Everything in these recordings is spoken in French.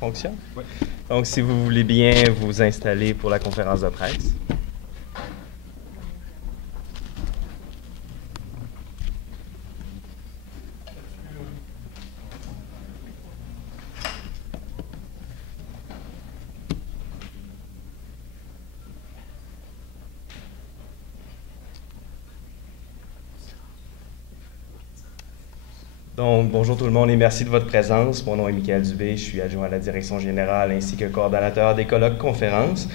Fonctionne? Oui. Donc, si vous voulez bien vous installer pour la conférence de presse. Donc, bonjour tout le monde et merci de votre présence. Mon nom est Michael Dubé, je suis adjoint à la direction générale ainsi que coordonnateur des colloques conférences.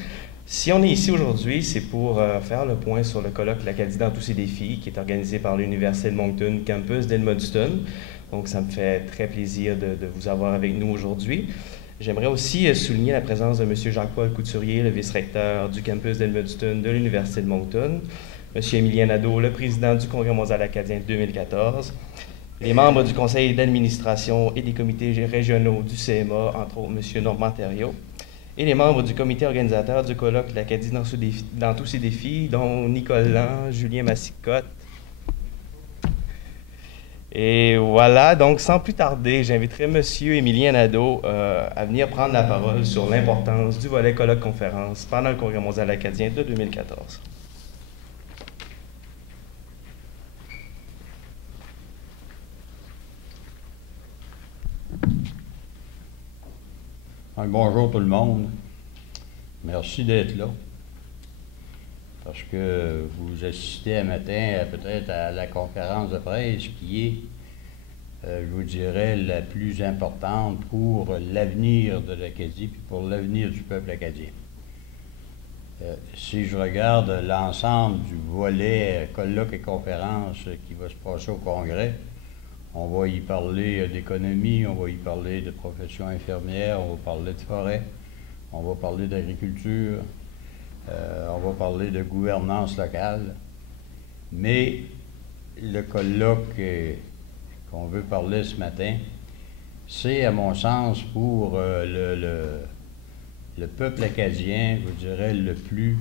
Si on est ici aujourd'hui, c'est pour faire le point sur le colloque L'Acadie dans tous ses défis qui est organisé par l'Université de Moncton, campus d'Edmundston. Donc, ça me fait très plaisir de vous avoir avec nous aujourd'hui. J'aimerais aussi souligner la présence de M. Jacques-Paul Couturier, le vice-recteur du campus d'Edmundston de l'Université de Moncton, M. Émilien Nadeau, le président du Congrès mondial acadien 2014, les membres du conseil d'administration et des comités régionaux du CMA, entre autres M. Normand Thériault, et les membres du comité organisateur du colloque L'Acadie dans tous ses défis, dont Nicole Land, Julien Massicotte. Et voilà, donc sans plus tarder, j'inviterai M. Émilien Nadeau à venir prendre la parole sur l'importance du volet colloque-conférence pendant le Congrès mondial acadien de 2014. Bonjour tout le monde. Merci d'être là. Parce que vous assistez un matin peut-être à la conférence de presse qui est, je vous dirais, la plus importante pour l'avenir de l'Acadie puis pour l'avenir du peuple acadien. Si je regarde l'ensemble du volet colloque et conférence qui va se passer au Congrès, on va y parler d'économie, on va y parler de profession infirmière, on va parler de forêt, on va parler d'agriculture, on va parler de gouvernance locale. Mais le colloque qu'on veut parler ce matin, c'est à mon sens pour le peuple acadien, je vous dirais, le plus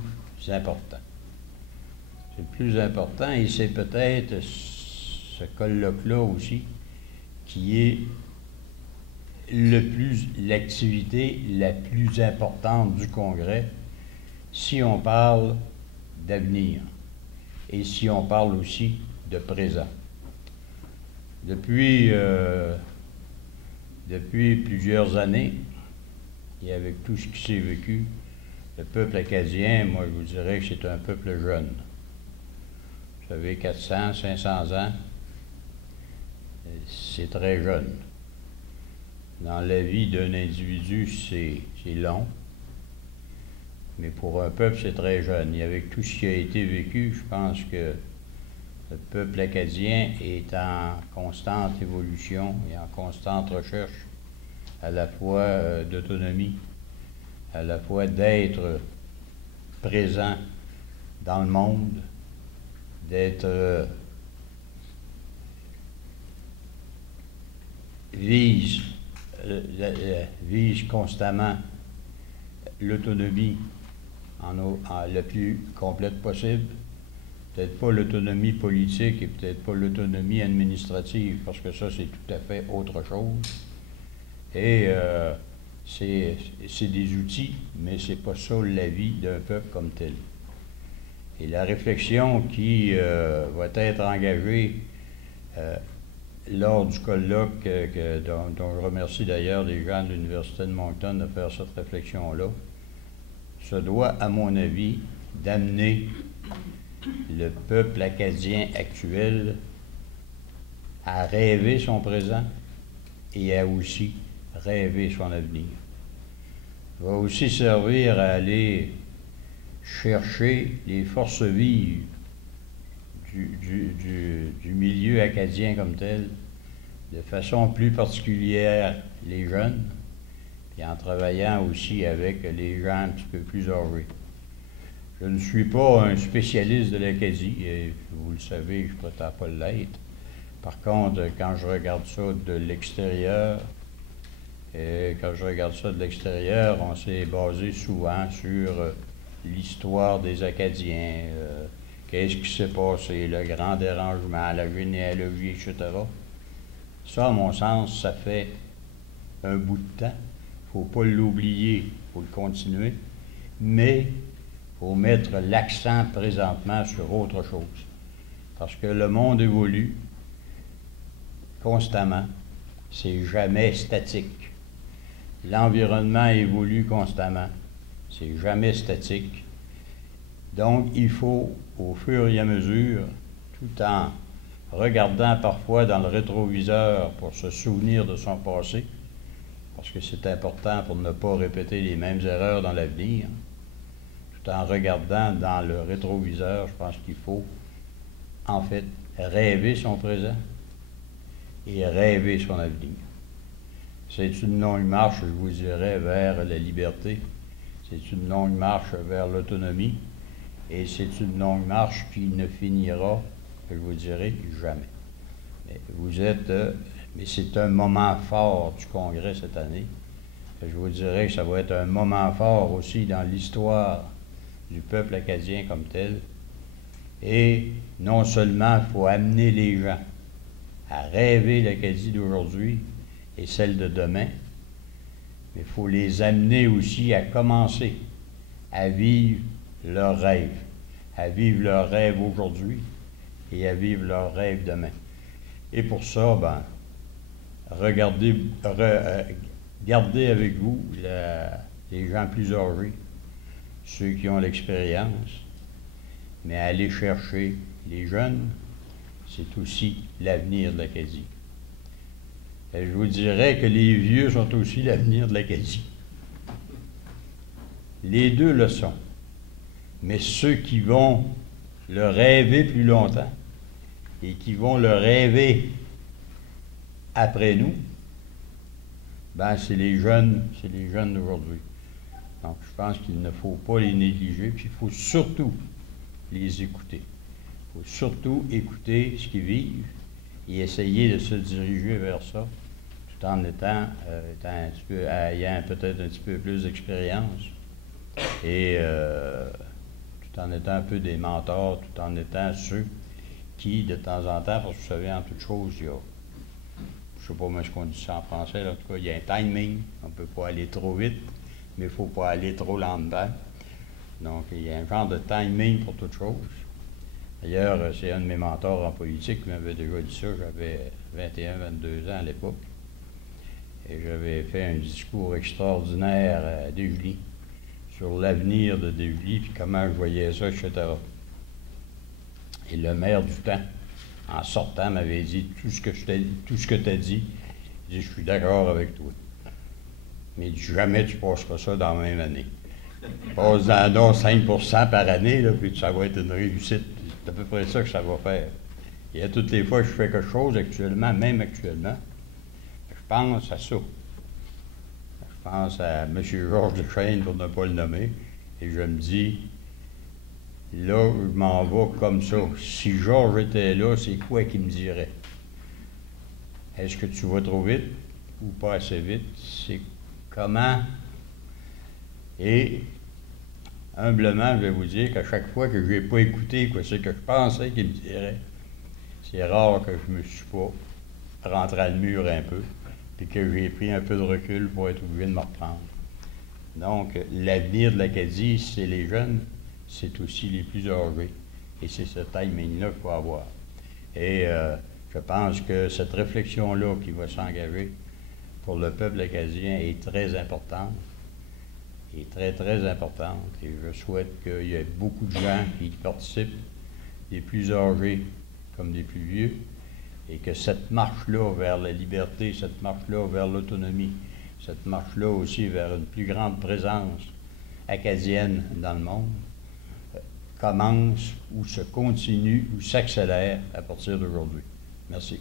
important. C'est le plus important et c'est peut-être ce colloque-là aussi, qui est l'activité la plus importante du Congrès si on parle d'avenir et si on parle aussi de présent. Depuis plusieurs années, et avec tout ce qui s'est vécu, le peuple acadien, moi je vous dirais que c'est un peuple jeune. Vous savez, 400, 500 ans, c'est très jeune. Dans la vie d'un individu, c'est long, mais pour un peuple, c'est très jeune. Et avec tout ce qui a été vécu, je pense que le peuple acadien est en constante évolution et en constante recherche à la fois d'autonomie, à la fois d'être présent dans le monde, d'être vise constamment l'autonomie le plus complète possible. Peut-être pas l'autonomie politique et peut-être pas l'autonomie administrative, parce que ça, c'est tout à fait autre chose. Et c'est des outils, mais c'est pas ça la vie d'un peuple comme tel. Et la réflexion qui va être engagée lors du colloque, dont je remercie d'ailleurs les gens de l'Université de Moncton de faire cette réflexion-là, se doit, à mon avis, d'amener le peuple acadien actuel à rêver son présent et à aussi rêver son avenir. Il va aussi servir à aller chercher les forces vives du milieu acadien comme tel, de façon plus particulière les jeunes, et en travaillant aussi avec les gens un petit peu plus âgés. Je ne suis pas un spécialiste de l'Acadie, et vous le savez, je ne prétends pas l'être. Par contre, quand je regarde ça de l'extérieur, on s'est basé souvent sur l'histoire des Acadiens, qu'est-ce qui s'est passé, le grand dérangement, la généalogie, etc. Ça, à mon sens, ça fait un bout de temps. Il faut pas l'oublier, il faut le continuer, mais il faut mettre l'accent présentement sur autre chose. Parce que le monde évolue constamment, c'est jamais statique. L'environnement évolue constamment, c'est jamais statique. Donc, il faut, au fur et à mesure, tout en regardant parfois dans le rétroviseur pour se souvenir de son passé, parce que c'est important pour ne pas répéter les mêmes erreurs dans l'avenir, tout en regardant dans le rétroviseur, je pense qu'il faut, en fait, rêver son présent et rêver son avenir. C'est une longue marche, je vous dirais, vers la liberté. C'est une longue marche vers l'autonomie. Et c'est une longue marche qui ne finira, je vous dirais, jamais. Mais vous êtes... mais c'est un moment fort du Congrès cette année. Je vous dirais que ça va être un moment fort aussi dans l'histoire du peuple acadien comme tel. Et non seulement il faut amener les gens à rêver l'Acadie d'aujourd'hui et celle de demain, mais il faut les amener aussi à commencer à vivre leurs rêves, à vivre leurs rêves aujourd'hui et à vivre leurs rêves demain. Et pour ça, gardez avec vous les gens plus âgés, ceux qui ont l'expérience, mais aller chercher les jeunes, c'est aussi l'avenir de l'Acadie. Et je vous dirais que les vieux sont aussi l'avenir de l'Acadie. Les deux le sont. Mais ceux qui vont le rêver plus longtemps et qui vont le rêver après nous, c'est les jeunes d'aujourd'hui. Donc, je pense qu'il ne faut pas les négliger, puis il faut surtout les écouter. Il faut surtout écouter ce qu'ils vivent et essayer de se diriger vers ça, tout en ayant peut-être un petit peu plus d'expérience et tout en étant un peu des mentors, tout en étant ceux qui, de temps en temps, parce que vous savez, en toute chose, il y a, je ne sais pas ce qu'on dit ça en français, là, en tout cas, il y a un timing. On ne peut pas aller trop vite, mais il ne faut pas aller trop lentement. Donc, il y a un genre de timing pour toute chose. D'ailleurs, c'est un de mes mentors en politique qui m'avait déjà dit ça. J'avais 21, 22 ans à l'époque. Et j'avais fait un discours extraordinaire à Desjolies sur l'avenir de Desjolies, puis comment je voyais ça, etc. Et le maire du temps, en sortant, m'avait dit tout ce que tu as dit, il dit, je suis d'accord avec toi. Mais il dit, jamais tu passeras ça dans la même année. Passe dans 5% par année, là, puis ça va être une réussite. C'est à peu près ça que ça va faire. Et à toutes les fois que je fais quelque chose actuellement, même actuellement, je pense à ça. Je pense à M. Georges Dechaine, pour ne pas le nommer, et je me dis, là, je m'en vais comme ça. Si Georges était là, c'est quoi qu'il me dirait? Est-ce que tu vas trop vite ou pas assez vite? C'est comment? Et humblement, je vais vous dire qu'à chaque fois que je n'ai pas écouté ce que je pensais qu'il me dirait, c'est rare que je ne me suis pas rentré à le mur un peu, puis que j'ai pris un peu de recul pour être obligé de me reprendre. Donc, l'avenir de l'Acadie, c'est les jeunes, c'est aussi les plus âgés. Et c'est ce timing-là qu'il faut avoir. Et je pense que cette réflexion-là qui va s'engager pour le peuple acadien est très importante. Est très, très importante. Et je souhaite qu'il y ait beaucoup de gens qui participent, des plus âgés comme des plus vieux, et que cette marche-là vers la liberté, cette marche-là vers l'autonomie, cette marche-là aussi vers une plus grande présence acadienne dans le monde, commence ou se continue ou s'accélère à partir d'aujourd'hui. Merci.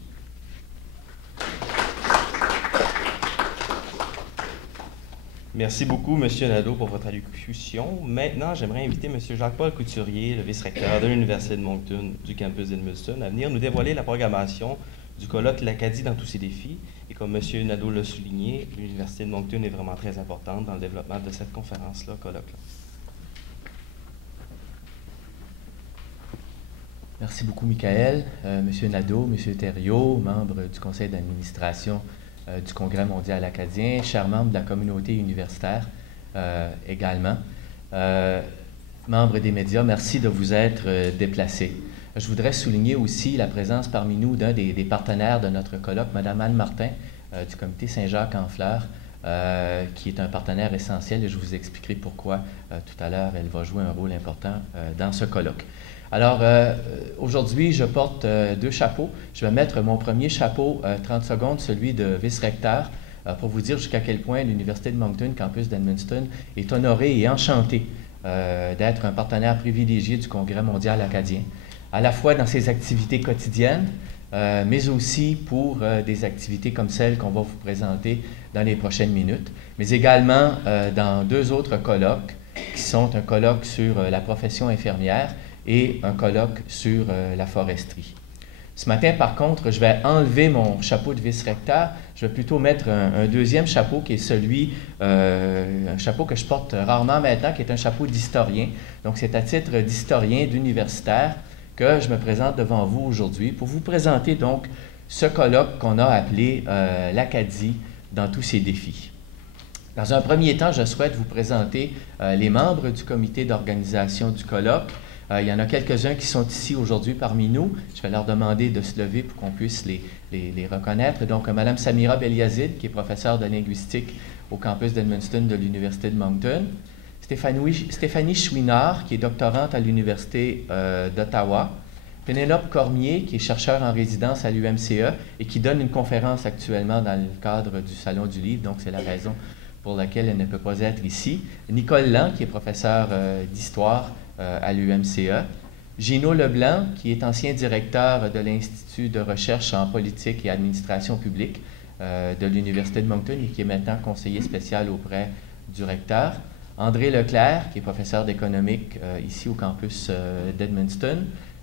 Merci beaucoup, M. Nadeau, pour votre allocution. Maintenant, j'aimerais inviter M. Jacques-Paul Couturier, le vice-recteur de l'Université de Moncton du campus d'Edmundston, à venir nous dévoiler la programmation du colloque L'Acadie dans tous ses défis. Et comme M. Nadeau l'a souligné, l'Université de Moncton est vraiment très importante dans le développement de cette conférence-là, colloque-là. Merci beaucoup, Michael. Monsieur Nadeau, Monsieur Thériault, membres du conseil d'administration du Congrès mondial acadien, chers membres de la communauté universitaire également, membres des médias, merci de vous être déplacés. Je voudrais souligner aussi la présence parmi nous d'un des partenaires de notre colloque, Mme Anne Martin, du comité Saint-Jacques-en-Fleur, qui est un partenaire essentiel et je vous expliquerai pourquoi tout à l'heure elle va jouer un rôle important dans ce colloque. Alors, aujourd'hui, je porte deux chapeaux. Je vais mettre mon premier chapeau, 30 secondes, celui de vice-recteur, pour vous dire jusqu'à quel point l'Université de Moncton, campus d'Edmundston, est honorée et enchantée d'être un partenaire privilégié du Congrès mondial acadien, à la fois dans ses activités quotidiennes, mais aussi pour des activités comme celles qu'on va vous présenter dans les prochaines minutes, mais également dans deux autres colloques, qui sont un colloque sur la profession infirmière et un colloque sur la foresterie. Ce matin, par contre, je vais enlever mon chapeau de vice-recteur. Je vais plutôt mettre un deuxième chapeau qui est celui, un chapeau que je porte rarement maintenant, qui est un chapeau d'historien. Donc, c'est à titre d'historien, d'universitaire, que je me présente devant vous aujourd'hui pour vous présenter donc ce colloque qu'on a appelé l'Acadie dans tous ses défis. Dans un premier temps, je souhaite vous présenter les membres du comité d'organisation du colloque. Il y en a quelques-uns qui sont ici aujourd'hui parmi nous. Je vais leur demander de se lever pour qu'on puisse les reconnaître. Donc, Mme Samira Beliazid, qui est professeure de linguistique au campus d'Edmundston de l'Université de Moncton. Stéphanie Chouinard, qui est doctorante à l'Université d'Ottawa. Pénélope Cormier, qui est chercheure en résidence à l'UMCE et qui donne une conférence actuellement dans le cadre du Salon du Livre, donc c'est la raison pour laquelle elle ne peut pas être ici. Nicole Lang, qui est professeure d'histoire à l'UMCE. Gino Leblanc, qui est ancien directeur de l'Institut de recherche en politique et administration publique de l'Université de Moncton et qui est maintenant conseiller spécial auprès du recteur. André Leclerc, qui est professeur d'économique ici au campus d'Edmundston.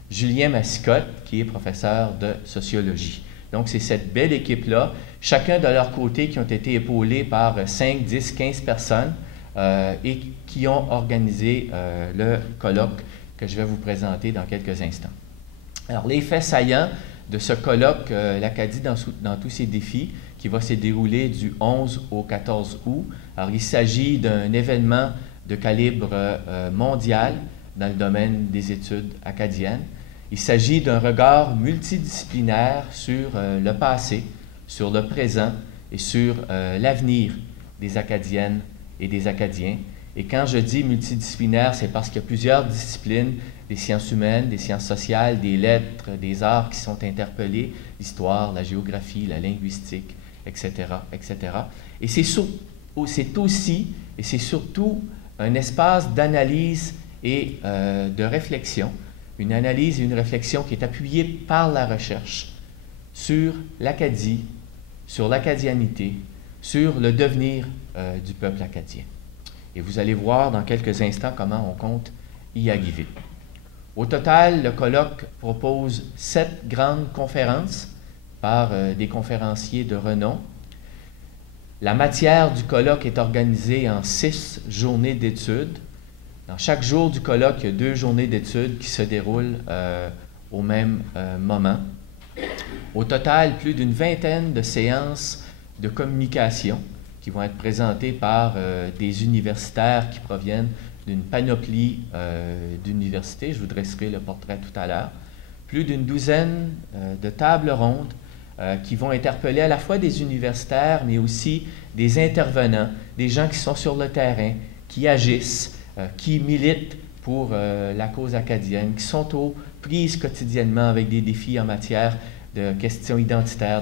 Julien Massicotte, qui est professeur de sociologie. Donc, c'est cette belle équipe-là, chacun de leur côté, qui ont été épaulés par 5, 10, 15 personnes et qui ont organisé le colloque que je vais vous présenter dans quelques instants. Alors, les faits saillants de ce colloque, l'Acadie dans tous ses défis, qui va se dérouler du 11 au 14 août. Alors, il s'agit d'un événement de calibre mondial dans le domaine des études acadiennes. Il s'agit d'un regard multidisciplinaire sur le passé, sur le présent et sur l'avenir des Acadiennes et des Acadiens. Et quand je dis multidisciplinaire, c'est parce qu'il y a plusieurs disciplines, des sciences humaines, des sciences sociales, des lettres, des arts qui sont interpellés, l'histoire, la géographie, la linguistique, etc., etc. Et c'est aussi et c'est surtout un espace d'analyse et de réflexion, une analyse et une réflexion qui est appuyée par la recherche sur l'Acadie, sur l'acadianité, sur le devenir du peuple acadien. Et vous allez voir dans quelques instants comment on compte y arriver. Au total, le colloque propose 7 grandes conférences par des conférenciers de renom. La matière du colloque est organisée en 6 journées d'études. Dans chaque jour du colloque, il y a 2 journées d'études qui se déroulent au même moment. Au total, plus d'une vingtaine de séances de communication qui vont être présentées par des universitaires qui proviennent d'une panoplie d'universités. Je vous dresserai le portrait tout à l'heure. Plus d'une douzaine de tables rondes qui vont interpeller à la fois des universitaires, mais aussi des intervenants, des gens qui sont sur le terrain, qui agissent, qui militent pour la cause acadienne, qui sont aux prises quotidiennement avec des défis en matière de questions identitaires,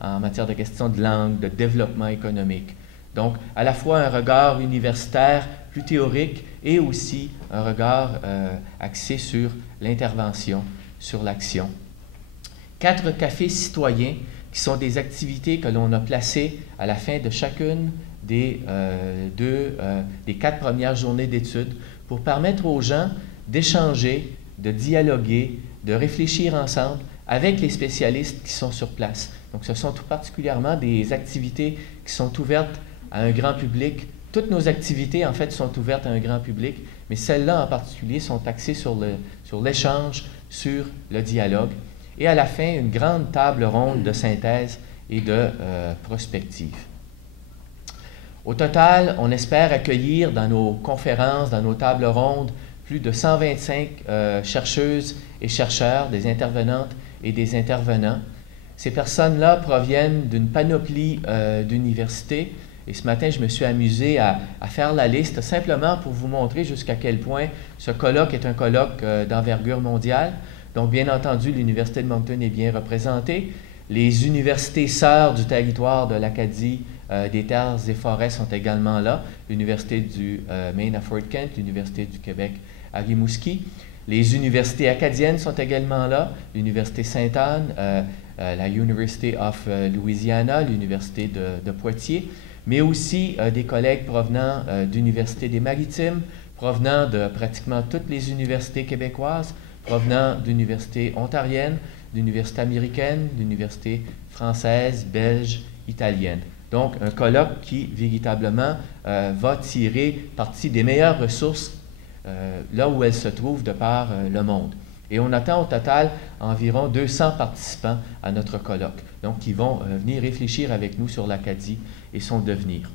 en matière de questions de langue, de développement économique. Donc, à la fois un regard universitaire plus théorique et aussi un regard axé sur l'intervention, sur l'action. 4 cafés citoyens qui sont des activités que l'on a placées à la fin de chacune des 4 premières journées d'études pour permettre aux gens d'échanger, de dialoguer, de réfléchir ensemble avec les spécialistes qui sont sur place. Donc, ce sont tout particulièrement des activités qui sont ouvertes à un grand public. Toutes nos activités, en fait, sont ouvertes à un grand public, mais celles-là en particulier sont axées sur l'échange, sur le dialogue. Et à la fin, une grande table ronde de synthèse et de prospective. Au total, on espère accueillir dans nos conférences, dans nos tables rondes, plus de 125 chercheuses et chercheurs, des intervenantes et des intervenants. Ces personnes-là proviennent d'une panoplie d'universités. Et ce matin, je me suis amusé à faire la liste simplement pour vous montrer jusqu'à quel point ce colloque est un colloque d'envergure mondiale. Donc, bien entendu, l'Université de Moncton est bien représentée. Les universités sœurs du territoire de l'Acadie des Terres et Forêts sont également là. L'Université du Maine à Fort Kent, l'Université du Québec à Rimouski. Les universités acadiennes sont également là. L'Université Sainte-Anne, la University of Louisiana, l'Université de Poitiers, mais aussi des collègues provenant d'Université des Maritimes, provenant de pratiquement toutes les universités québécoises, provenant d'universités ontariennes, d'universités américaines, d'universités françaises, belges, italiennes. Donc, un colloque qui, véritablement, va tirer parti des meilleures ressources là où elles se trouvent de par le monde. Et on attend au total environ 200 participants à notre colloque, donc qui vont venir réfléchir avec nous sur l'Acadie et son devenir.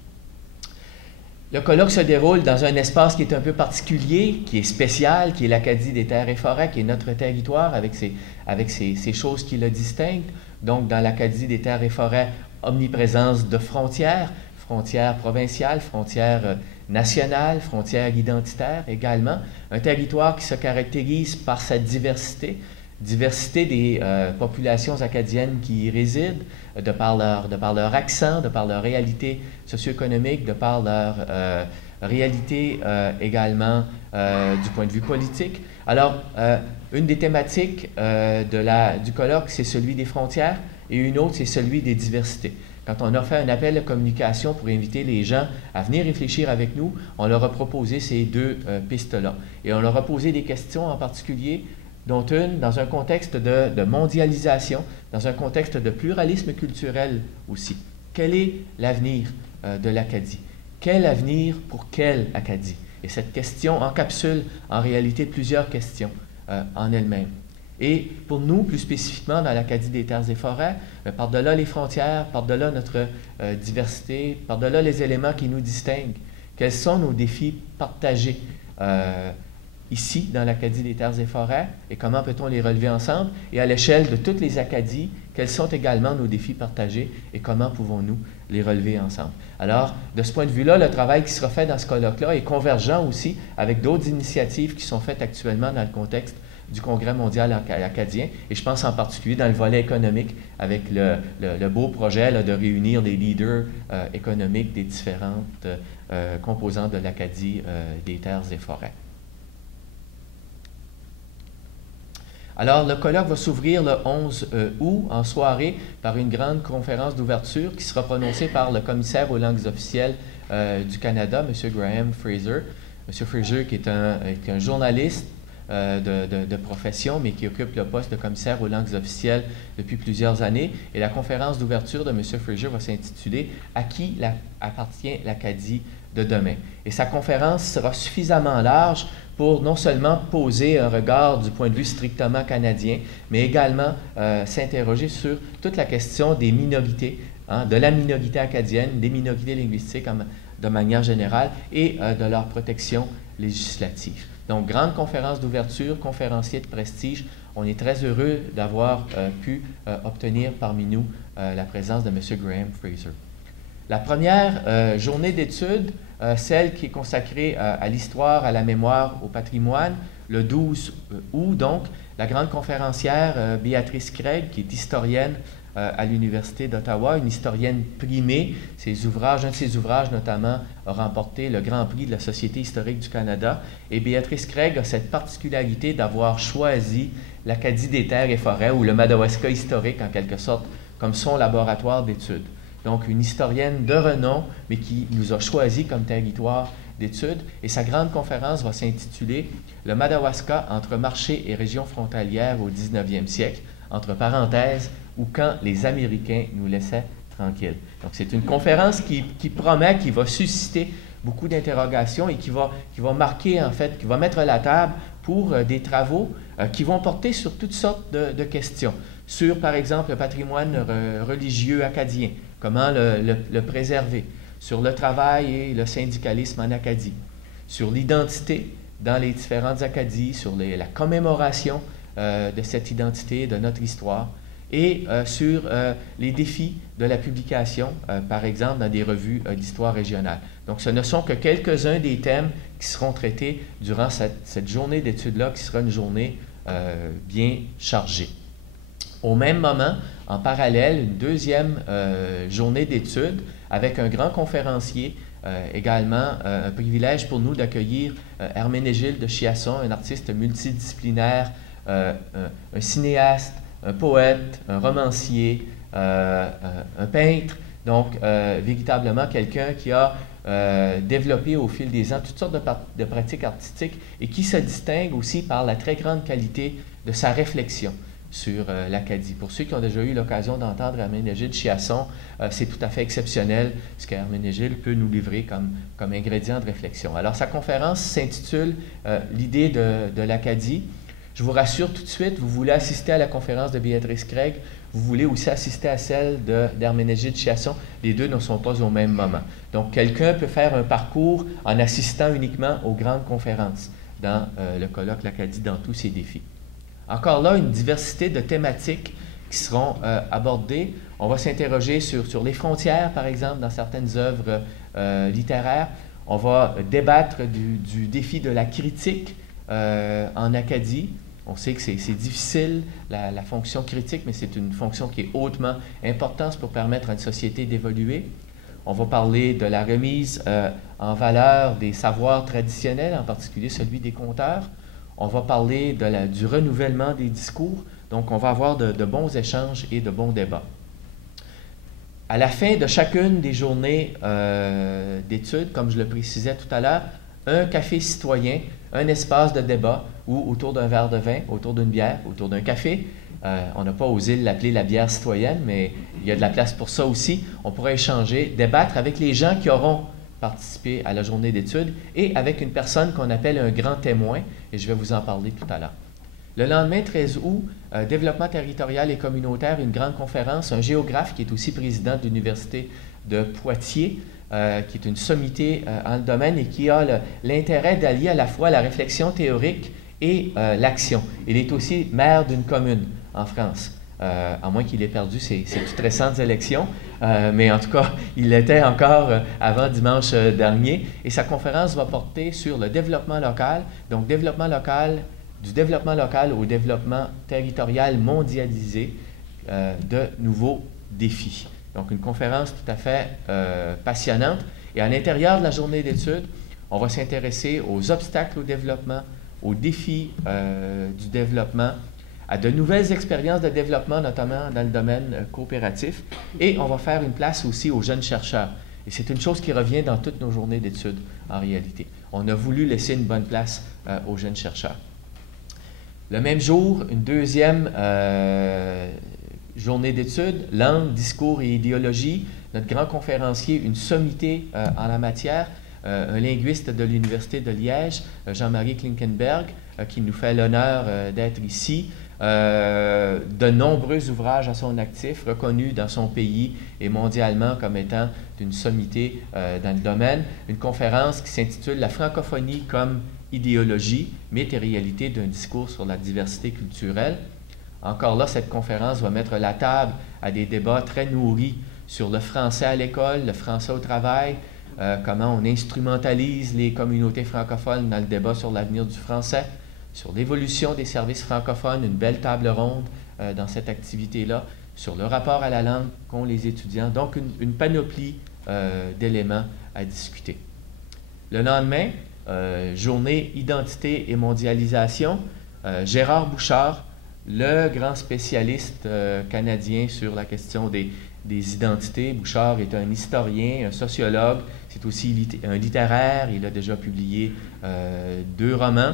Le colloque se déroule dans un espace qui est un peu particulier, qui est spécial, qui est l'Acadie des Terres et Forêts, qui est notre territoire avec ces choses qui le distinguent. Donc, dans l'Acadie des Terres et Forêts, omniprésence de frontières, frontières provinciales, frontières nationales, frontières identitaires également. Un territoire qui se caractérise par sa diversité, diversité des populations acadiennes qui y résident, de par leur accent, de par leur réalité socio-économique, de par leur réalité également du point de vue politique. Alors, une des thématiques du colloque, c'est celui des frontières, et une autre, c'est celui des diversités. Quand on a fait un appel de communication pour inviter les gens à venir réfléchir avec nous, on leur a proposé ces deux pistes-là. Et on leur a posé des questions en particulier, dont une dans un contexte de mondialisation, dans un contexte de pluralisme culturel aussi. Quel est l'avenir de l'Acadie? Quel avenir pour quelle Acadie? Et cette question encapsule en réalité plusieurs questions en elle-même. Et pour nous, plus spécifiquement dans l'Acadie des Terres et Forêts, par-delà les frontières, par-delà notre diversité, par-delà les éléments qui nous distinguent, quels sont nos défis partagés ici dans l'Acadie des Terres et Forêts et comment peut-on les relever ensemble? Et à l'échelle de toutes les Acadies, quels sont également nos défis partagés et comment pouvons-nous les relever ensemble? Alors, de ce point de vue-là, le travail qui sera fait dans ce colloque-là est convergent aussi avec d'autres initiatives qui sont faites actuellement dans le contexte du Congrès mondial acadien, et je pense en particulier dans le volet économique, avec le beau projet là, de réunir les leaders économiques des différentes composantes de l'Acadie des Terres et Forêts. Alors, le colloque va s'ouvrir le 11 août en soirée par une grande conférence d'ouverture qui sera prononcée par le commissaire aux langues officielles du Canada, M. Graham Fraser. M. Fraser qui est un journaliste de profession, mais qui occupe le poste de commissaire aux langues officielles depuis plusieurs années. Et la conférence d'ouverture de M. Fraser va s'intituler « À qui appartient l'Acadie de demain ?» Et sa conférence sera suffisamment large pour non seulement poser un regard du point de vue strictement canadien, mais également s'interroger sur toute la question des minorités, de la minorité acadienne, des minorités linguistiques de manière générale, et de leur protection législative. Donc, grande conférence d'ouverture, conférencier de prestige. On est très heureux d'avoir pu obtenir parmi nous la présence de M. Graham Fraser. La première journée d'études, celle qui est consacrée à l'histoire, à la mémoire, au patrimoine, le 12 août, donc, la grande conférencière Béatrice Craig, qui est historienne à l'Université d'Ottawa, une historienne primée. Un de ses ouvrages, notamment, a remporté le Grand Prix de la Société historique du Canada. Et Béatrice Craig a cette particularité d'avoir choisi l'Acadie des Terres et Forêts, ou le Madawaska historique, en quelque sorte, comme son laboratoire d'études. Donc, une historienne de renom, mais qui nous a choisi comme territoire d'études. Et sa grande conférence va s'intituler « Le Madawaska entre marché et région frontalière au 19e siècle », entre parenthèses, ou quand les Américains nous laissaient tranquilles. Donc, c'est une conférence qui promet, qui va susciter beaucoup d'interrogations et qui va marquer, en fait, qui va mettre la table pour des travaux qui vont porter sur toutes sortes de questions. sur, par exemple, le patrimoine religieux acadien, comment le préserver, sur le travail et le syndicalisme en Acadie, sur l'identité dans les différentes Acadies, sur la commémoration de cette identité, de notre histoire, et sur les défis de la publication, par exemple, dans des revues d'histoire régionale. Donc, ce ne sont que quelques-uns des thèmes qui seront traités durant cette journée d'études-là, qui sera une journée bien chargée. Au même moment, en parallèle, une deuxième journée d'études avec un grand conférencier, également un privilège pour nous d'accueillir Herménégilde de Chiasson, un artiste multidisciplinaire, un cinéaste, un poète, un romancier, un peintre, donc véritablement quelqu'un qui a développé au fil des ans toutes sortes de pratiques artistiques et qui se distingue aussi par la très grande qualité de sa réflexion sur l'Acadie. Pour ceux qui ont déjà eu l'occasion d'entendre Herménégilde Chiasson, c'est tout à fait exceptionnel ce qu'Herménégilde peut nous livrer comme ingrédient de réflexion. Alors, sa conférence s'intitule « L'idée de l'Acadie ». Je vous rassure tout de suite, vous voulez assister à la conférence de Béatrice Craig, vous voulez aussi assister à celle d'Herménégilde Chiasson. Les deux ne sont pas au même moment. Donc, quelqu'un peut faire un parcours en assistant uniquement aux grandes conférences dans le colloque L'Acadie dans tous ses défis. Encore là, une diversité de thématiques qui seront abordées. On va s'interroger sur les frontières, par exemple, dans certaines œuvres littéraires. On va débattre du défi de la critique en Acadie. On sait que c'est difficile, la fonction critique, mais c'est une fonction qui est hautement importante pour permettre à une société d'évoluer. On va parler de la remise en valeur des savoirs traditionnels, en particulier celui des conteurs. On va parler du renouvellement des discours. Donc, on va avoir de bons échanges et de bons débats. À la fin de chacune des journées d'études, comme je le précisais tout à l'heure, un café citoyen, un espace de débat où, autour d'un verre de vin, autour d'une bière, autour d'un café, on n'a pas osé l'appeler la bière citoyenne, mais il y a de la place pour ça aussi. On pourra échanger, débattre avec les gens qui auront participé à la journée d'études et avec une personne qu'on appelle un grand témoin, et je vais vous en parler tout à l'heure. Le lendemain, 13 août, développement territorial et communautaire, une grande conférence, un géographe qui est aussi président de l'Université de Poitiers, qui est une sommité en le domaine et qui a l'intérêt d'allier à la fois la réflexion théorique et l'action. Il est aussi maire d'une commune en France, à moins qu'il ait perdu ses toutes récentes élections, mais en tout cas, il l'était encore avant dimanche dernier, et sa conférence va porter sur le développement local, donc développement local, du développement local au développement territorial mondialisé, de nouveaux défis. Donc, une conférence tout à fait passionnante. Et à l'intérieur de la journée d'études, on va s'intéresser aux obstacles au développement, aux défis du développement, à de nouvelles expériences de développement, notamment dans le domaine coopératif. Et on va faire une place aussi aux jeunes chercheurs. Et c'est une chose qui revient dans toutes nos journées d'études, en réalité. On a voulu laisser une bonne place aux jeunes chercheurs. Le même jour, une deuxième journée d'études, langue, discours et idéologie. Notre grand conférencier, une sommité en la matière, un linguiste de l'Université de Liège, Jean-Marie Klinkenberg, qui nous fait l'honneur d'être ici. De nombreux ouvrages à son actif, reconnus dans son pays et mondialement comme étant d'une sommité dans le domaine. Une conférence qui s'intitule « La francophonie comme idéologie, mythe et réalité d'un discours sur la diversité culturelle ». Encore là, cette conférence va mettre la table à des débats très nourris sur le français à l'école, le français au travail, comment on instrumentalise les communautés francophones dans le débat sur l'avenir du français, sur l'évolution des services francophones, une belle table ronde dans cette activité-là, sur le rapport à la langue qu'ont les étudiants. Donc, une panoplie d'éléments à discuter. Le lendemain, journée identité et mondialisation, Gérard Bouchard, le grand spécialiste canadien sur la question des identités. Bouchard est un historien, un sociologue, c'est aussi un littéraire, il a déjà publié 2 romans.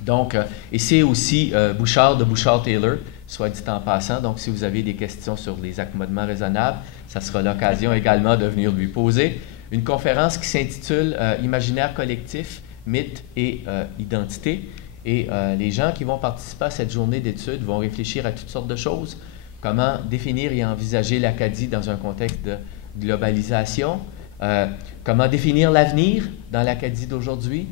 Donc, et c'est aussi Bouchard de Bouchard-Taylor, soit dit en passant. Donc, si vous avez des questions sur les accommodements raisonnables, ça sera l'occasion également de venir lui poser. Une conférence qui s'intitule « Imaginaire collectif, mythe et identité ». Et les gens qui vont participer à cette journée d'études vont réfléchir à toutes sortes de choses. Comment définir et envisager l'Acadie dans un contexte de globalisation? Comment définir l'avenir dans l'Acadie d'aujourd'hui?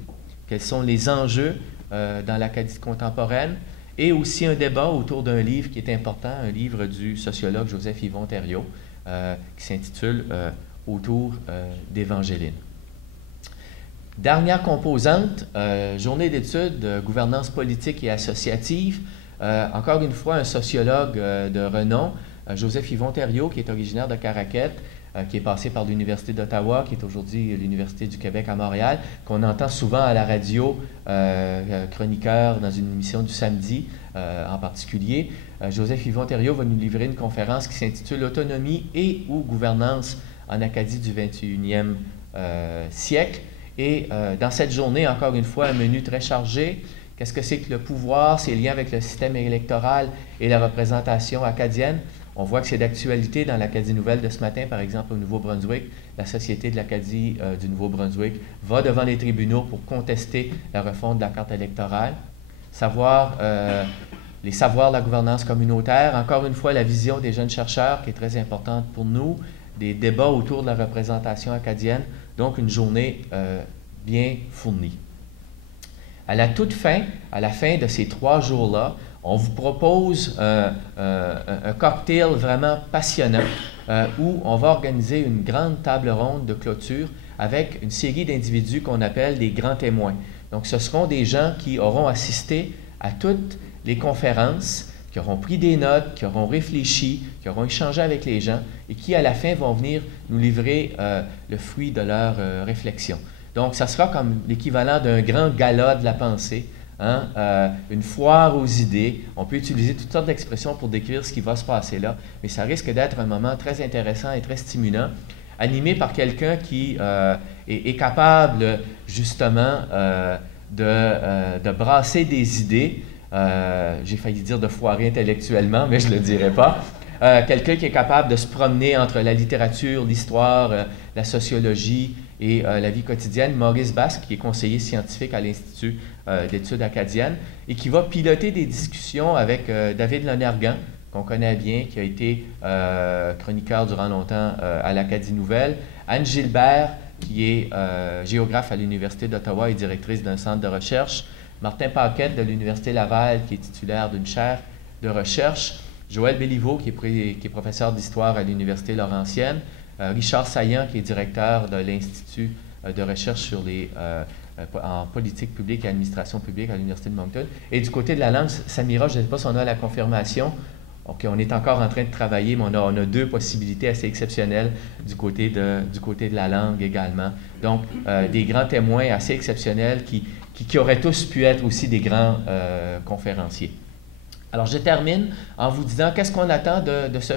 Quels sont les enjeux dans l'Acadie contemporaine? Et aussi un débat autour d'un livre qui est important, un livre du sociologue Joseph-Yvon Thériault, qui s'intitule « Autour d'Évangéline ». Dernière composante, journée d'études, gouvernance politique et associative. Encore une fois, un sociologue de renom, Joseph-Yvon Thériault, qui est originaire de Caraquette, qui est passé par l'Université d'Ottawa, qui est aujourd'hui l'Université du Québec à Montréal, qu'on entend souvent à la radio, chroniqueur dans une émission du samedi en particulier. Joseph-Yvon Thériault va nous livrer une conférence qui s'intitule « Autonomie et ou gouvernance en Acadie du 21e siècle ». Et dans cette journée, encore une fois, un menu très chargé. Qu'est-ce que c'est que le pouvoir, ses liens avec le système électoral et la représentation acadienne? On voit que c'est d'actualité dans l'Acadie nouvelle de ce matin, par exemple, au Nouveau-Brunswick. La Société de l'Acadie du Nouveau-Brunswick va devant les tribunaux pour contester la refonte de la carte électorale. Les savoirs de la gouvernance communautaire. Encore une fois, la vision des jeunes chercheurs qui est très importante pour nous. Des débats autour de la représentation acadienne. Donc, une journée bien fournie. À la toute fin, à la fin de ces 3 jours-là, on vous propose un cocktail vraiment passionnant où on va organiser une grande table ronde de clôture avec une série d'individus qu'on appelle des grands témoins. Donc, ce seront des gens qui auront assisté à toutes les conférences, qui auront pris des notes, qui auront réfléchi, qui auront échangé avec les gens et qui, à la fin, vont venir nous livrer le fruit de leur réflexion. Donc, ça sera comme l'équivalent d'un grand gala de la pensée, hein? Une foire aux idées. On peut utiliser toutes sortes d'expressions pour décrire ce qui va se passer là, mais ça risque d'être un moment très intéressant et très stimulant, animé par quelqu'un qui est capable, justement, de brasser des idées. J'ai failli dire de foirer intellectuellement, mais je ne le dirai pas. Quelqu'un qui est capable de se promener entre la littérature, l'histoire, la sociologie et la vie quotidienne. Maurice Basque, qui est conseiller scientifique à l'Institut d'études acadiennes et qui va piloter des discussions avec David Lonergan, qu'on connaît bien, qui a été chroniqueur durant longtemps à l'Acadie nouvelle. Anne Gilbert, qui est géographe à l'Université d'Ottawa et directrice d'un centre de recherche. Martin Paquette de l'Université Laval, qui est titulaire d'une chaire de recherche. Joël Béliveau, qui est professeur d'histoire à l'Université Laurentienne. Richard Saillant, qui est directeur de l'Institut de recherche en politique publique et administration publique à l'Université de Moncton. Et du côté de la langue, Samira, je ne sais pas si on a la confirmation. Okay, on est encore en train de travailler, mais on a 2 possibilités assez exceptionnelles du côté de la langue également. Donc, des grands témoins assez exceptionnels qui auraient tous pu être aussi des grands conférenciers. Alors, je termine en vous disant qu'est-ce qu'on attend de ce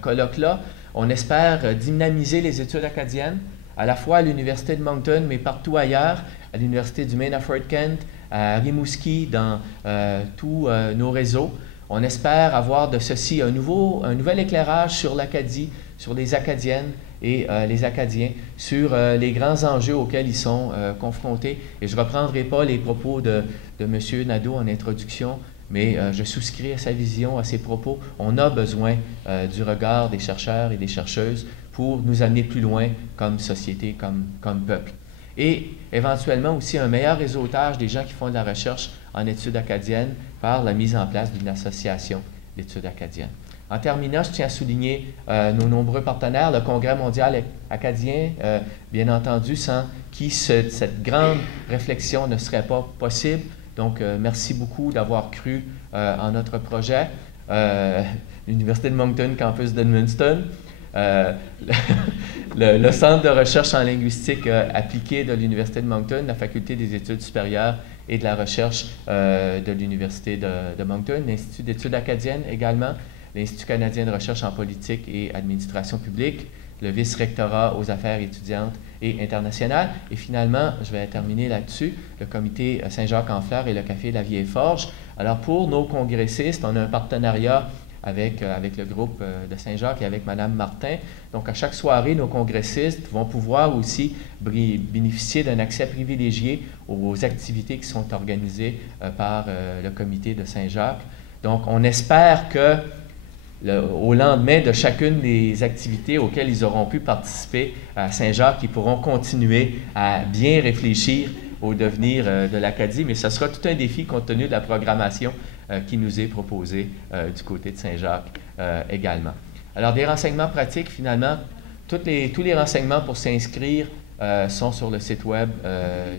colloque-là. On espère dynamiser les études acadiennes, à la fois à l'Université de Moncton, mais partout ailleurs, à l'Université du Maine à Fort Kent, à Rimouski, dans tous nos réseaux. On espère avoir de ceci un nouvel éclairage sur l'Acadie, sur les Acadiennes et les Acadiens, sur les grands enjeux auxquels ils sont confrontés. Et je ne reprendrai pas les propos de M. Nadeau en introduction, mais je souscris à sa vision, à ses propos. On a besoin du regard des chercheurs et des chercheuses pour nous amener plus loin comme société, comme peuple. Et éventuellement aussi un meilleur réseautage des gens qui font de la recherche en études acadiennes par la mise en place d'une association d'études acadiennes. En terminant, je tiens à souligner nos nombreux partenaires, le Congrès mondial acadien, bien entendu, sans qui cette grande réflexion ne serait pas possible. Donc, merci beaucoup d'avoir cru en notre projet. L'Université de Moncton, campus d'Edmundston, le Centre de recherche en linguistique appliquée de l'Université de Moncton, la Faculté des études supérieures et de la recherche de l'Université de Moncton, l'Institut d'études acadiennes également, l'Institut canadien de recherche en politique et administration publique, le vice-rectorat aux affaires étudiantes et internationales. Et finalement, je vais terminer là-dessus, le comité Saint-Jacques-en-Fleur et le café La Vieille Forge. Alors, pour nos congressistes, on a un partenariat avec le groupe de Saint-Jacques et avec Mme Martin. Donc, à chaque soirée, nos congressistes vont pouvoir aussi bénéficier d'un accès privilégié aux activités qui sont organisées par le comité de Saint-Jacques. Donc, on espère que au lendemain de chacune des activités auxquelles ils auront pu participer à Saint-Jacques, ils pourront continuer à bien réfléchir au devenir de l'Acadie, mais ce sera tout un défi compte tenu de la programmation qui nous est proposée du côté de Saint-Jacques également. Alors, des renseignements pratiques, finalement, tous les renseignements pour s'inscrire sont sur le site web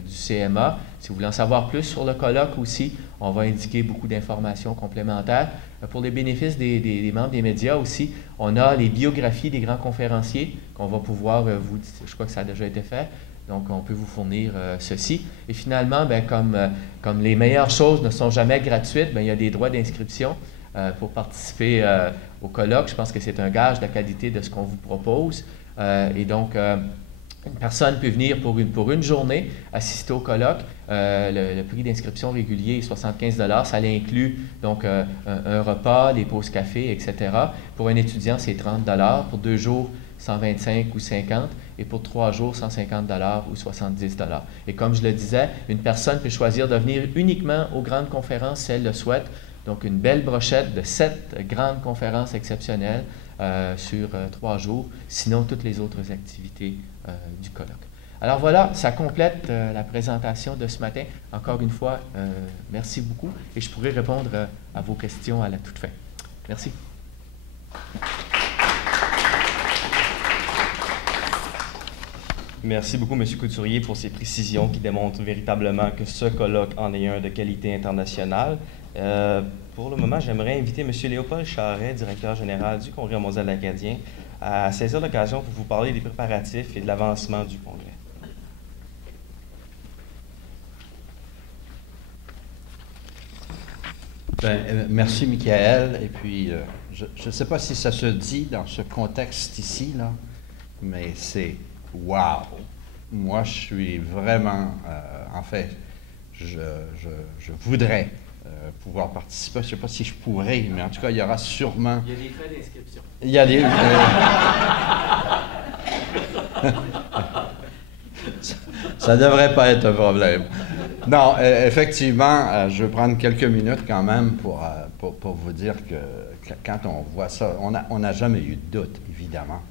du CMA. Si vous voulez en savoir plus sur le colloque aussi, on va indiquer beaucoup d'informations complémentaires. Pour les bénéfices des membres des médias aussi, on a les biographies des grands conférenciers qu'on va pouvoir je crois que ça a déjà été fait, donc on peut vous fournir ceci. Et finalement, comme les meilleures choses ne sont jamais gratuites, il y a des droits d'inscription pour participer au colloque. Je pense que c'est un gage de la qualité de ce qu'on vous propose. Et donc, une personne peut venir pour une journée assister au colloque. Le prix d'inscription régulier est 75 $. Ça inclut donc un repas, des pauses café, etc. Pour un étudiant, c'est 30 $. Pour 2 jours, 125 ou 50. Et pour 3 jours, 150 $ ou 70 $. Et comme je le disais, une personne peut choisir de venir uniquement aux grandes conférences si elle le souhaite. Donc, une belle brochette de 7 grandes conférences exceptionnelles sur 3 jours, sinon toutes les autres activités du colloque. Alors voilà, ça complète la présentation de ce matin. Encore une fois, merci beaucoup et je pourrai répondre à vos questions à la toute fin. Merci. Merci beaucoup, M. Couturier, pour ces précisions qui démontrent véritablement que ce colloque en est un de qualité internationale. Pour le moment, j'aimerais inviter M. Léopold Charret, directeur général du Congrès mondial acadien, à saisir l'occasion pour vous parler des préparatifs et de l'avancement du Congrès. Merci, Michael. Et puis, je ne sais pas si ça se dit dans ce contexte ici, là, mais c'est wow! Moi, je suis vraiment, en fait, je voudrais pouvoir participer. Je ne sais pas si je pourrais, mais en tout cas, il y aura sûrement... Il y a des frais d'inscription. Il y a des... ça ne devrait pas être un problème. Non, effectivement, je vais prendre quelques minutes quand même pour vous dire que quand on voit ça, on n'a jamais eu de doute, évidemment,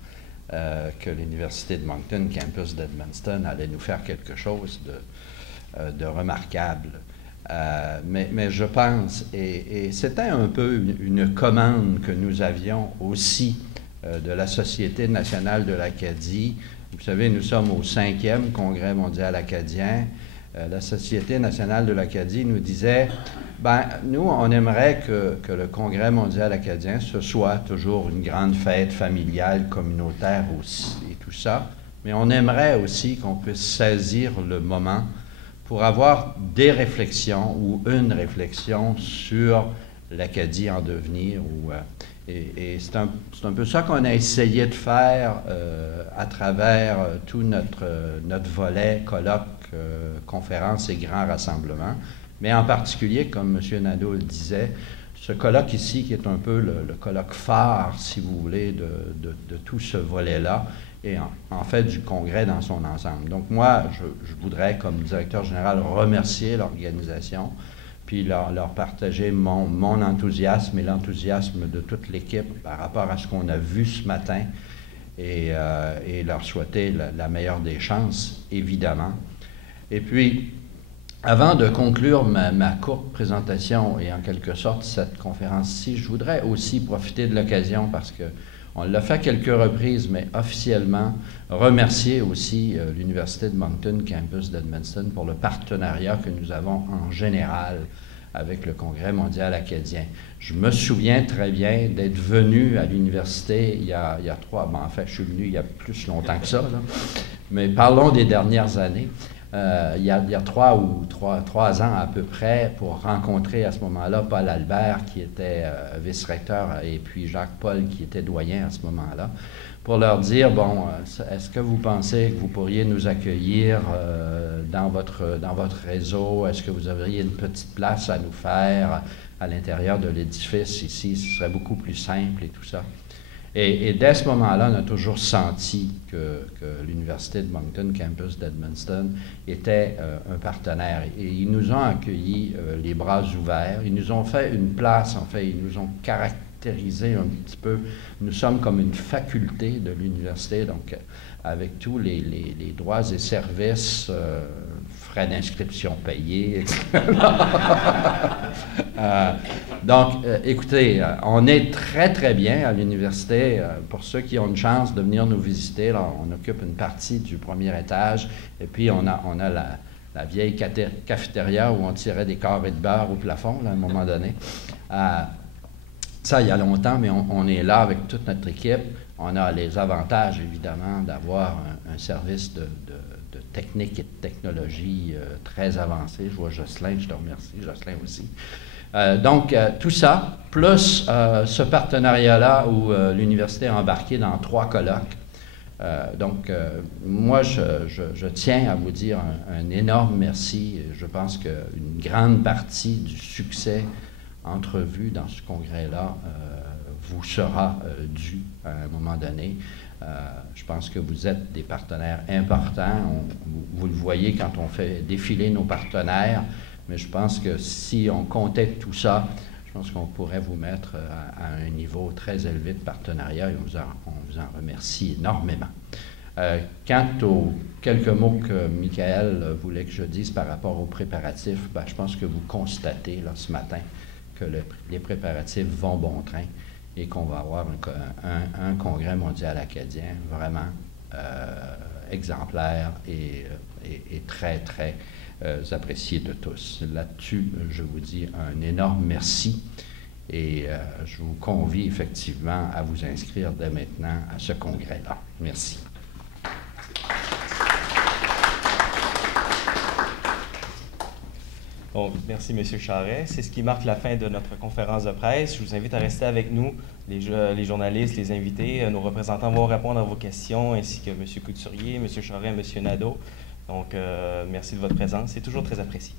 que l'Université de Moncton, campus d'Edmundston, allait nous faire quelque chose de remarquable. Mais je pense, et c'était un peu une commande que nous avions aussi de la Société nationale de l'Acadie. Vous savez, nous sommes au 5e Congrès mondial acadien. La Société nationale de l'Acadie nous disait, nous, on aimerait que le Congrès mondial acadien, ce soit toujours une grande fête familiale, communautaire aussi, et tout ça, mais on aimerait aussi qu'on puisse saisir le moment pour avoir des réflexions ou une réflexion sur l'Acadie en devenir. Et c'est un peu ça qu'on a essayé de faire à travers tout notre volet colloque, conférences et grands rassemblements. Mais en particulier, comme M. Nadeau le disait, ce colloque ici, qui est un peu le colloque phare, si vous voulez, de tout ce volet-là, et en fait du Congrès dans son ensemble. Donc moi, je voudrais, comme directeur général, remercier l'organisation, puis leur partager mon enthousiasme et l'enthousiasme de toute l'équipe par rapport à ce qu'on a vu ce matin, et leur souhaiter la meilleure des chances, évidemment. Et puis, avant de conclure ma courte présentation et en quelque sorte cette conférence-ci, je voudrais aussi profiter de l'occasion parce que on l'a fait à quelques reprises, mais officiellement, remercier aussi l'Université de Moncton, campus d'Edmundston, pour le partenariat que nous avons en général avec le Congrès mondial acadien. Je me souviens très bien d'être venu à l'université il y a 3... en fait, je suis venu il y a plus longtemps que ça, là. Mais parlons des dernières années. Il y a 3 ans à peu près, pour rencontrer à ce moment-là Paul Albert, qui était vice-recteur, et puis Jacques Paul, qui était doyen à ce moment-là, pour leur dire, est-ce que vous pensez que vous pourriez nous accueillir dans votre réseau? Est-ce que vous auriez une petite place à nous faire à l'intérieur de l'édifice ici? Ce serait beaucoup plus simple et tout ça. Et dès ce moment-là, on a toujours senti que l'Université de Moncton, campus d'Edmundston, était un partenaire. Et ils nous ont accueillis les bras ouverts. Ils nous ont fait une place, en fait. Ils nous ont caractérisé un petit peu. Nous sommes comme une faculté de l'université, donc avec tous les droits et services, frais d'inscription payés, etc. Donc, écoutez, on est très, très bien à l'université. Pour ceux qui ont une chance de venir nous visiter, là, on occupe une partie du premier étage, et puis on a la vieille cafétéria où on tirait des carrés de beurre au plafond, là, à un moment donné. Ça, il y a longtemps, mais on est là avec toute notre équipe. On a les avantages, évidemment, d'avoir un service de technique et de technologie très avancé. Je vois Jocelyn, je te remercie, Jocelyn aussi. Donc, tout ça, plus ce partenariat-là où l'université a embarqué dans 3 colloques. Donc, moi, je tiens à vous dire un énorme merci. Je pense qu'une grande partie du succès entrevu dans ce congrès-là vous sera dû à un moment donné. Je pense que vous êtes des partenaires importants. Vous le voyez quand on fait défiler nos partenaires, mais je pense que si on comptait tout ça, je pense qu'on pourrait vous mettre à un niveau très élevé de partenariat et on vous en remercie énormément. Quant aux quelques mots que Michael voulait que je dise par rapport aux préparatifs, ben, je pense que vous constatez là, ce matin que les préparatifs vont bon train et qu'on va avoir un congrès mondial acadien vraiment exemplaire et très, très apprécié de tous. Là-dessus, je vous dis un énorme merci et je vous convie effectivement à vous inscrire dès maintenant à ce congrès-là. Merci. Bon, merci, M. Charest. C'est ce qui marque la fin de notre conférence de presse. Je vous invite à rester avec nous, les journalistes, les invités. Nos représentants vont répondre à vos questions, ainsi que M. Couturier, M. Charest, M. Nadeau. Donc, merci de votre présence. C'est toujours très apprécié.